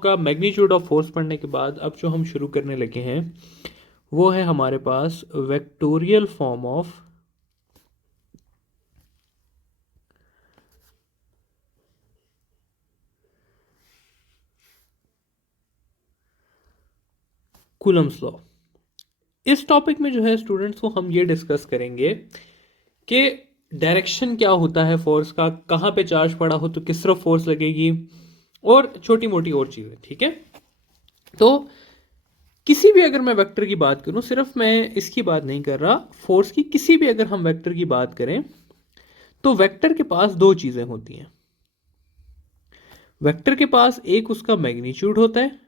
का magnitude of force पढ़ने के बाद अब जो हम शुरू करने लगे हैं वो है हमारे पास vectorial form of Coulomb's law. इस टॉपिक में जो है स्टूडेंट्स को हम ये डिस्कस करेंगे कि डायरेक्शन क्या होता है फोर्स का, कहाँ पे चार्ज पड़ा हो तो किस तरफ फोर्स लगेगी, और छोटी मोटी और चीज़ें। ठीक है, तो किसी भी अगर मैं वेक्टर की बात करूं, सिर्फ मैं इसकी बात नहीं कर रहा, फोर्स की किसी भी अगर हम वेक्टर की बात करें तो वेक्टर के पास दो चीज़ें होती हैं। वेक्टर के पास एक उसका मैग्नीट्यूड होता है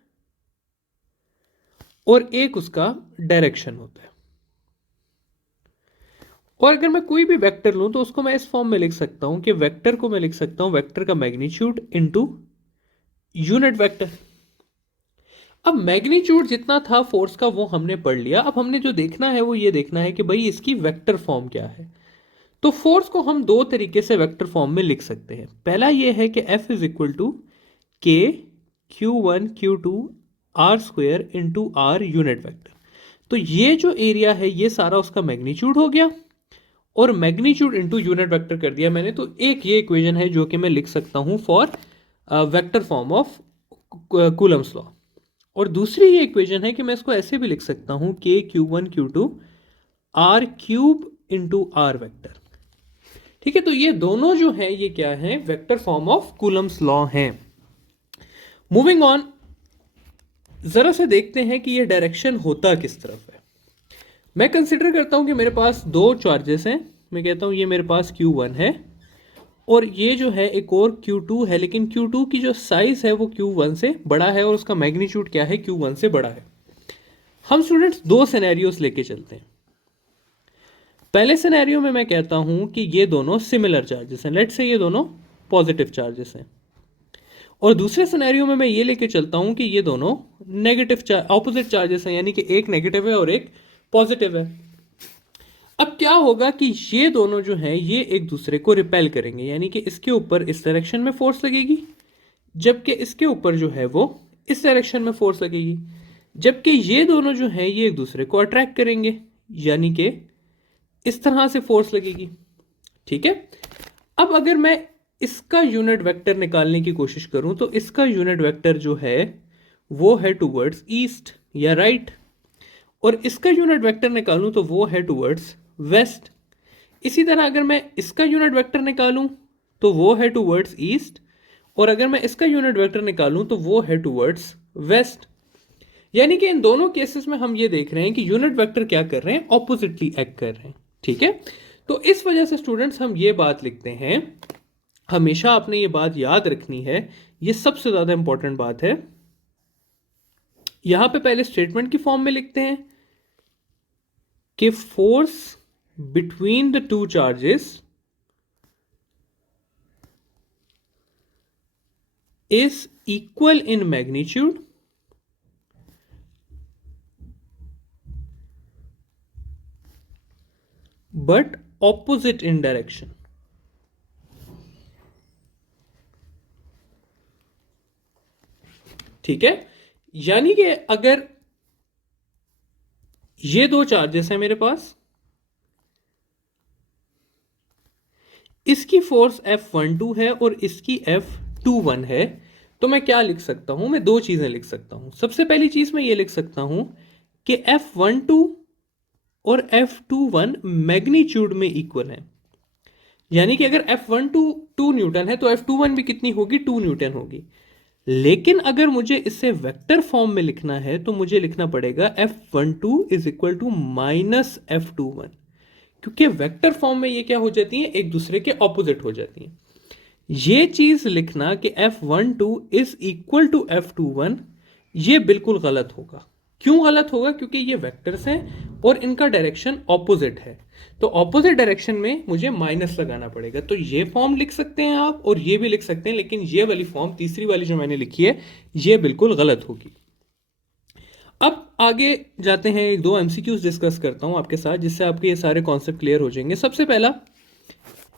और एक उसका डायरेक्शन होता है। और अगर मैं कोई भी वेक्टर लूं तो उसको मैं इस फॉर्म में लिख सकता हूं कि वेक्टर को मैं लिख सकता हूं वेक्टर का मैग्नीट्यूड इनटू यूनिट वेक्टर। अब मैग्नीट्यूड जितना था फोर्स का वो हमने पढ़ लिया। अब हमने जो देखना है वो ये देखना है कि भाई इसकी वेक्टर फॉर्म क्या है। तो फोर्स को हम दो तरीके से वेक्टर फॉर्म में लिख सकते हैं। पहला ये है कि F इज इक्वल टू के Q1 Q2 R square into R unit vector. तो ये जो एरिया है ये सारा उसका मैग्नीट्यूड हो गया और मैग्नीट्यूड इंटू यूनिट वेक्टर कर दिया मैंने। तो एक ये इक्वेशन है जो कि मैं लिख सकता हूं for vector form of Coulomb's law. और दूसरी ये इक्वेशन है कि मैं इसको ऐसे भी लिख सकता हूं के Q1 Q2 R cube into R vector. ठीक है, तो ये दोनों जो है ये क्या है, vector form of Coulomb's law हैं। मूविंग ऑन, जरा से देखते हैं कि ये डायरेक्शन होता किस तरफ है। मैं कंसिडर करता हूं कि मेरे पास दो चार्जेस हैं। मैं कहता हूं ये मेरे पास Q1 है और ये जो है एक और Q2 है, लेकिन Q2 की जो साइज है वो Q1 से बड़ा है और उसका मैग्नीट्यूड क्या है, Q1 से बड़ा है। हम स्टूडेंट्स दो सिनेरियोस लेके चलते हैं। पहले सिनेरियो में मैं कहता हूं कि ये दोनों सिमिलर चार्जेस हैं, लेट्स से ये दोनों पॉजिटिव चार्जेस हैं। और दूसरे सिनेरियो में मैं ये लेके चलता हूं कि ये दोनों नेगेटिव ऑपोजिट चार्जेस हैं, यानी कि एक नेगेटिव है और एक पॉजिटिव है। अब क्या होगा कि ये दोनों जो हैं ये एक दूसरे को रिपेल करेंगे, यानी कि इसके ऊपर इस डायरेक्शन में फोर्स लगेगी जबकि इसके ऊपर जो है वो इस डायरेक्शन में फोर्स लगेगी। जबकि ये दोनों जो हैं ये एक दूसरे को अट्रैक्ट करेंगे, यानी कि इस तरह से फोर्स लगेगी। ठीक है, अब अगर मैं इसका यूनिट वेक्टर निकालने की कोशिश करूं तो इसका यूनिट वेक्टर जो है वो है टुवर्ड्स ईस्ट या राइट, और इसका यूनिट वेक्टर निकालूं तो वो है टुवर्ड्स वेस्ट। इसी तरह अगर मैं इसका यूनिट वेक्टर निकालूं तो वो है टुवर्ड्स ईस्ट, और अगर मैं इसका यूनिट वेक्टर निकालूं तो वो है टुवर्ड्स वेस्ट। यानी कि इन दोनों केसेस में हम ये देख रहे हैं कि यूनिट वेक्टर क्या कर रहे हैं, ऑपोजिटली एक्ट कर रहे हैं। ठीक है, तो इस वजह से स्टूडेंट्स हम ये बात लिखते हैं, हमेशा आपने ये बात याद रखनी है, ये सबसे ज्यादा इंपॉर्टेंट बात है। यहां पे पहले स्टेटमेंट की फॉर्म में लिखते हैं कि force between the two charges is equal in magnitude but opposite in direction. ठीक है, यानी कि अगर ये दो चार्जेस हैं मेरे पास, इसकी फोर्स F12 है और इसकी F21 है, तो मैं क्या लिख सकता हूं, मैं दो चीजें लिख सकता हूं। सबसे पहली चीज मैं ये लिख सकता हूं कि F12 और F21 मैग्नीट्यूड में इक्वल है। यानी कि अगर F12 2 न्यूटन है तो F21 भी कितनी होगी, 2 न्यूटन होगी। लेकिन अगर मुझे इसे वेक्टर फॉर्म में लिखना है तो मुझे लिखना पड़ेगा F12 is equal to minus F21, क्योंकि वेक्टर फॉर्म में ये क्या हो जाती है, एक दूसरे के ऑपोजिट हो जाती है। ये चीज लिखना कि F12 is equal to F21, ये बिल्कुल गलत होगा। क्यों गलत होगा, क्योंकि ये वेक्टर्स हैं और इनका डायरेक्शन ऑपोजिट है। तो ऑपोजिट डायरेक्शन में मुझे माइनस लगाना पड़ेगा। तो ये फॉर्म लिख सकते हैं आप और ये भी लिख सकते हैं, लेकिन ये वाली फॉर्म तीसरी वाली जो मैंने लिखी है ये बिल्कुल गलत होगी। अब आगे जाते हैं, एक दो एमसीक्यूज डिस्कस करता हूं आपके साथ जिससे आपके ये सारे कॉन्सेप्ट क्लियर हो जाएंगे। सबसे पहला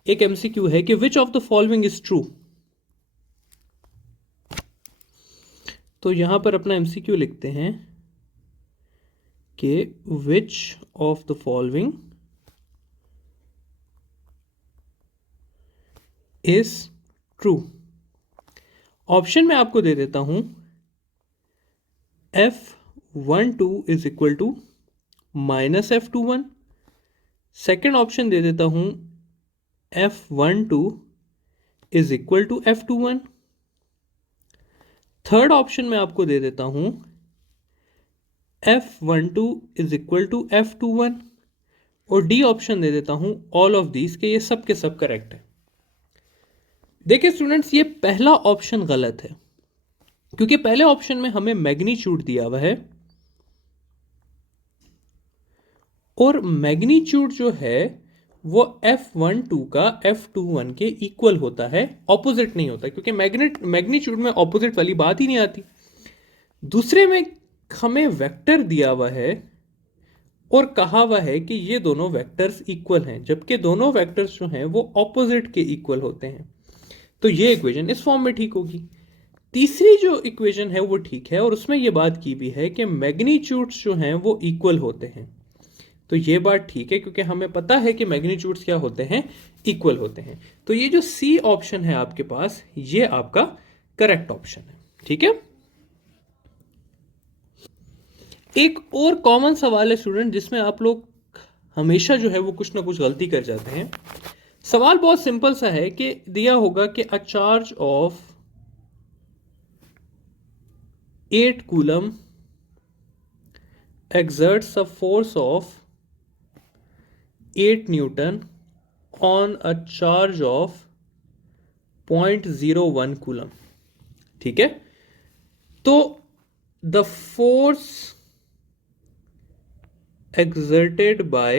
एक एमसीक्यू है कि which of the following is true. तो यहां पर अपना एमसीक्यू लिखते हैं कि which of the following is true. Option में आपको दे देता हूं F12 is equal to minus F21। Second option दे देता हूं F12 is equal to F21। Third option में आपको दे देता हूं F12 is equal to F21। और डी ऑप्शन दे देता हूं ऑल ऑफ दीज के ये सब के सब करेक्ट है। देखिए स्टूडेंट्स, ये पहला ऑप्शन गलत है क्योंकि पहले ऑप्शन में हमें मैग्नीट्यूड दिया हुआ है और मैग्नीट्यूड जो है वो F12 का F21 के इक्वल होता है, ऑपोजिट नहीं होता, क्योंकि मैग्नीट्यूड में ऑपोजिट वाली बात ही नहीं आती। दूसरे में हमें वेक्टर दिया हुआ है और कहा हुआ है कि ये दोनों वेक्टर्स इक्वल हैं, जबकि दोनों वेक्टर्स जो हैं वो ऑपोजिट के इक्वल होते हैं। तो ये इक्वेशन इस फॉर्म में ठीक होगी। तीसरी जो इक्वेशन है वो ठीक है और उसमें ये बात की भी है कि मैग्नीट्यूड्स जो हैं वो इक्वल होते हैं। तो ये बात ठीक है क्योंकि हमें पता है कि मैग्नीट्यूड्स क्या होते हैं, इक्वल होते हैं। तो ये जो सी ऑप्शन है आपके पास, ये आपका करेक्ट ऑप्शन है। ठीक है। एक और कॉमन सवाल है स्टूडेंट जिसमें आप लोग हमेशा जो है वो कुछ ना कुछ गलती कर जाते हैं। सवाल बहुत सिंपल सा है कि दिया होगा कि a charge of 8 coulomb exerts a force of 8 Newton on a charge of 0.01 coulomb. ठीक है। तो the force exerted by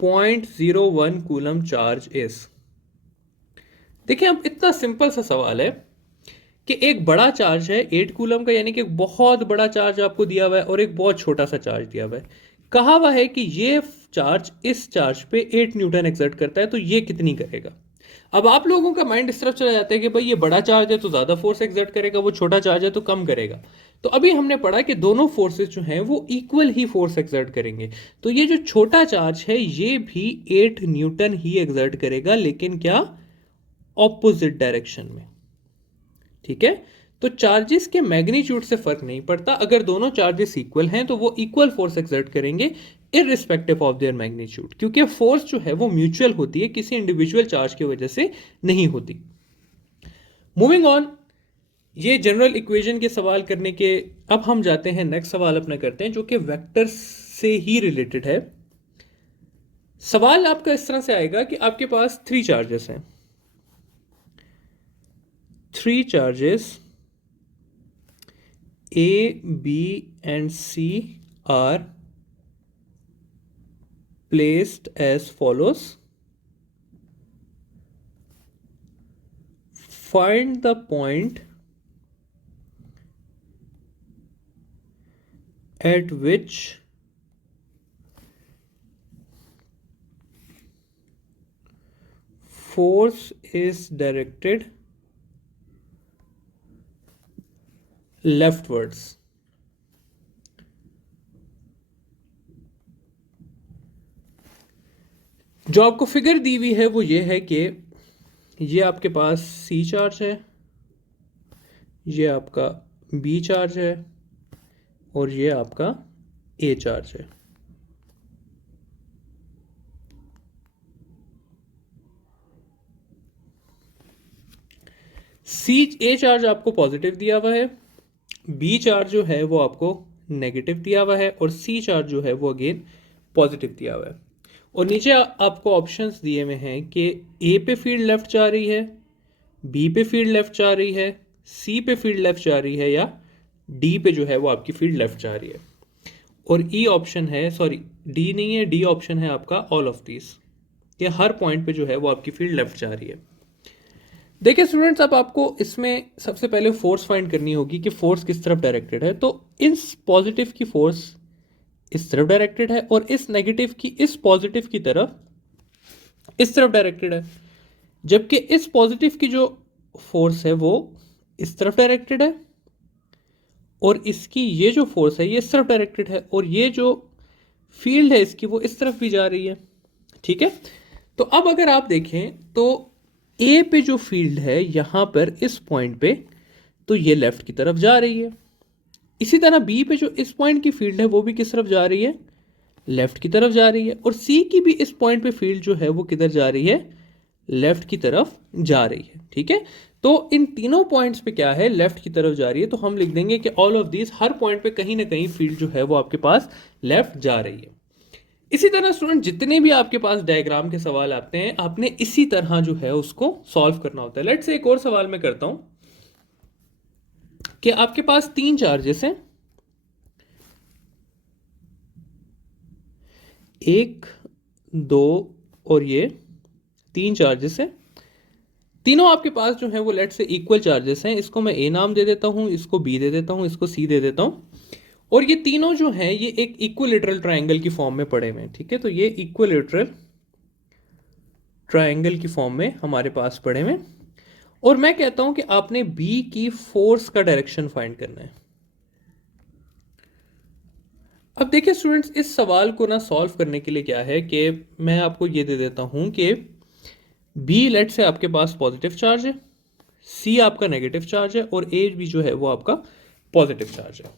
0.01 coulomb charge is. देखिए, अब इतना सिंपल सा सवाल है कि एक बड़ा चार्ज है 8 कूलम का, यानी कि एक बहुत बड़ा चार्ज आपको दिया हुआ है और एक बहुत छोटा सा चार्ज दिया हुआ है। कहा हुआ है कि ये चार्ज इस चार्ज पे 8 न्यूटन एक्सर्ट करता है, तो ये कितनी करेगा। अब आप लोगों का माइंड इस तरफ चला जाता है कि भाई ये बड़ा चार्ज है तो ज्यादा फोर्स एक्सर्ट करेगा, वो छोटा चार्ज है तो कम करेगा। तो अभी हमने पढ़ा कि दोनों फोर्सेस जो हैं वो इक्वल ही फोर्स एक्सर्ट करेंगे। तो ये जो छोटा चार्ज है ये भी 8 न्यूटन ही एक्सर्ट करेगा, लेकिन क्या, ऑपोजिट डायरेक्शन में। ठीक है। तो चार्जेस के मैग्नीट्यूड से फर्क नहीं पड़ता, अगर दोनों चार्जेस इक्वल हैं तो वो इक्वल फोर्स एक्सर्ट करेंगे इररिस्पेक्टिव ऑफ देयर मैग्नीट्यूड, क्योंकि फोर्स जो है वो म्यूचुअल होती है, किसी इंडिविजुअल चार्ज की वजह से नहीं होती। मूविंग ऑन, ये जनरल इक्वेशन के सवाल करने के अब हम जाते हैं नेक्स्ट सवाल अपना करते हैं जो कि वेक्टर से ही रिलेटेड है। सवाल आपका इस तरह से आएगा कि आपके पास 3 चार्जेस हैं, 3 charges A, B and C are placed as follows. Find the point at which force is directed leftwards। जो आपको फिगर दी हुई है वो ये है कि ये आपके पास सी चार्ज है, ये आपका बी चार्ज है और ये आपका ए चार्ज है। सी ए चार्ज आपको पॉजिटिव दिया हुआ है, बी चार्ज जो है वो आपको नेगेटिव दिया हुआ है और सी चार्ज जो है वो अगेन पॉजिटिव दिया हुआ है। और नीचे आपको ऑप्शंस दिए हुए हैं कि ए पे फील्ड लेफ्ट जा रही है, बी पे फील्ड लेफ्ट जा रही है, सी पे फील्ड लेफ्ट जा रही है या डी पे जो है वो आपकी फील्ड लेफ्ट जा रही है। और ई ऑप्शन है, सॉरी डी नहीं है, डी ऑप्शन है आपका ऑल ऑफ दिस, कि हर पॉइंट पे जो है वो आपकी फील्ड लेफ्ट जा रही है। देखिए स्टूडेंट्स, अब आपको इसमें सबसे पहले फोर्स फाइंड करनी होगी कि फोर्स किस तरफ डायरेक्टेड है। तो इस पॉजिटिव की फोर्स इस तरफ डायरेक्टेड है और इस नेगेटिव की इस पॉजिटिव की तरफ इस तरफ डायरेक्टेड है, जबकि इस पॉजिटिव की जो फोर्स है वो इस तरफ डायरेक्टेड है और इसकी ये जो फोर्स है ये इस तरफ डायरेक्टेड है और ये जो फील्ड है इसकी वो इस तरफ भी जा रही है। ठीक है, तो अब अगर आप देखें तो ए पे जो फील्ड है यहां पर इस पॉइंट पे, तो ये लेफ्ट की तरफ जा रही है। इसी तरह बी पे जो इस पॉइंट की फील्ड है वो भी किस तरफ जा रही है, लेफ्ट की तरफ जा रही है। और सी की भी इस पॉइंट पे फील्ड जो है वो किधर जा रही है, लेफ्ट की तरफ जा रही है। ठीक है, तो इन तीनों पॉइंट्स पे क्या है, लेफ्ट की तरफ जा रही है। तो हम लिख देंगे कि all of this, her point पे कहीं ना कहीं फील्ड जो है वो आपके पास लेफ्ट जा रही है। इसी तरह स्टूडेंट जितने भी आपके पास डायग्राम के सवाल आते हैं आपने इसी तरह जो है उसको सॉल्व करना होता है। लेट्स से एक और सवाल मैं करता हूं कि आपके पास 3 चार्जेस हैं, 1, 2 और ये 3 चार्जेस हैं। तीनों आपके पास जो है वो लेट से इक्वल चार्जेस हैं। इसको मैं ए नाम दे देता हूं, इसको बी दे देता हूं, इसको सी दे देता हूं। और ये तीनों जो हैं ये एक इक्विलेटरल ट्रायंगल की फॉर्म में पड़े हुए हैं। ठीक है, तो ये इक्विलेटरल ट्रायंगल की फॉर्म में हमारे पास पड़े हुए हैं। और मैं कहता हूं कि आपने बी की फोर्स का डायरेक्शन फाइंड करना है। अब देखिए स्टूडेंट्स, इस सवाल को ना सॉल्व करने के लिए क्या है कि मैं आपको ये दे देता हूं कि बी लेट से आपके पास पॉजिटिव चार्ज है, सी आपका नेगेटिव चार्ज है और ए भी जो है वो आपका पॉजिटिव चार्ज है।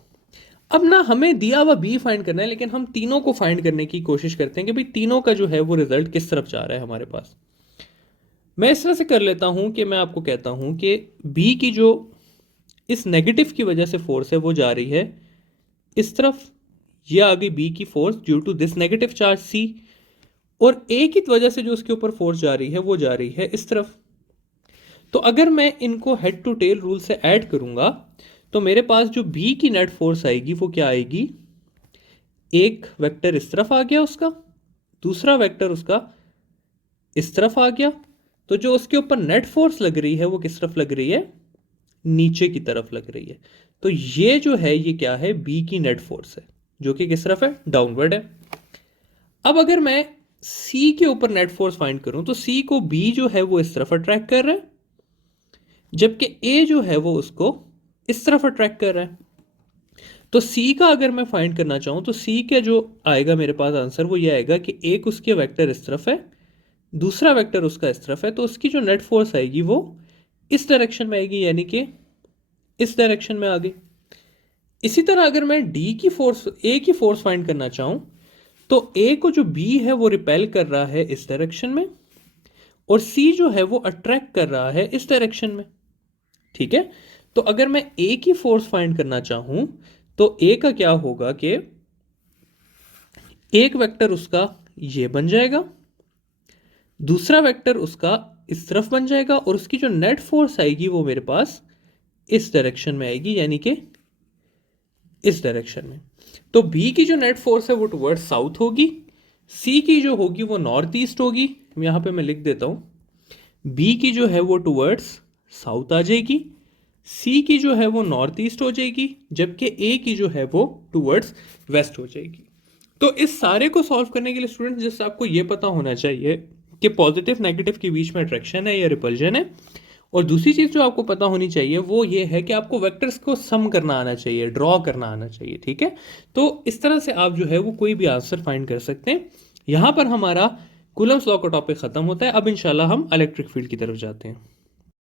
अब ना हमें दिया हुआ बी फाइंड करना है, लेकिन हम तीनों को फाइंड करने की कोशिश करते हैं कि भाई तीनों का जो है वो रिजल्ट किस तरफ जा रहा है हमारे पास। मैं इस तरह से कर लेता हूं कि मैं आपको कहता हूं कि बी की जो इस नेगेटिव की वजह से फोर्स है वो जा रही है इस तरफ, ये आ गई बी की force due to this negative charge C. और ए की वजह से जो उसके ऊपर फोर्स जा रही है वो जा रही है इस तरफ। तो अगर मैं इनको हेड टू टेल रूल से ऐड करूंगा तो मेरे पास जो बी की नेट फोर्स आएगी वो क्या आएगी, एक वेक्टर इस तरफ आ गया उसका, दूसरा वेक्टर उसका इस तरफ आ गया। तो जो उसके ऊपर नेट फोर्स लग रही है वो किस तरफ लग रही है, नीचे की तरफ लग रही है। तो ये जो है ये क्या है, बी की नेट फोर्स है जो कि किस तरफ है, डाउनवर्ड है। अब अगर मैं सी के ऊपर नेट फोर्स फाइंड करूं तो सी को बी जो है वो इस तरफ अट्रैक्ट कर रहा है, जबकि ए जो है वो उसको इस तरफ अट्रैक्ट कर रहा है। तो सी का अगर मैं फाइंड करना चाहूं तो सी का जो आएगा मेरे पास आंसर वो ये आएगा कि एक उसके वेक्टर इस तरफ है, दूसरा वेक्टर उसका इस तरफ है, तो उसकी जो नेट फोर्स आएगी वो इस डायरेक्शन में आएगी, यानी कि इस डायरेक्शन में आ गई। इसी तरह अगर मैं डी की फोर्स, ए की फोर्स फाइंड करना चाहूं तो ए को जो बी है वो रिपेल कर रहा है इस डायरेक्शन में और सी जो है वो अट्रैक्ट कर रहा है इस डायरेक्शन में। ठीक है, तो अगर मैं ए की फोर्स फाइंड करना चाहूं तो ए का क्या होगा कि एक वेक्टर उसका ये बन जाएगा, दूसरा वेक्टर उसका इस तरफ बन जाएगा और उसकी जो नेट फोर्स आएगी वो मेरे पास इस डायरेक्शन में आएगी, यानी कि इस डायरेक्शन में। तो बी की जो नेट फोर्स है वो टुवर्ड्स साउथ होगी, सी की जो होगी वो नॉर्थ ईस्ट होगी। यहां पे मैं लिख देता हूं, बी की जो है वो टुवर्ड्स साउथ आ जाएगी, सी की जो है वो नॉर्थ ईस्ट हो जाएगी, जबकि ए की जो है वो टुवर्ड्स वेस्ट हो जाएगी। तो इस सारे को सॉल्व करने के लिए स्टूडेंट जैसे आपको ये पता होना चाहिए कि पॉजिटिव नेगेटिव के बीच में अट्रैक्शन है या रिपल्जन है। और दूसरी चीज़ जो आपको पता होनी चाहिए वो ये है कि आपको वेक्टर्स को सम करना आना चाहिए, ड्रॉ करना आना चाहिए। ठीक है, तो इस तरह से आप जो है वो कोई भी आंसर फाइंड कर सकते हैं। यहाँ पर हमारा कूलम्स लॉ का टॉपिक खत्म होता है। अब इंशाल्लाह हम इलेक्ट्रिक फील्ड की तरफ जाते हैं।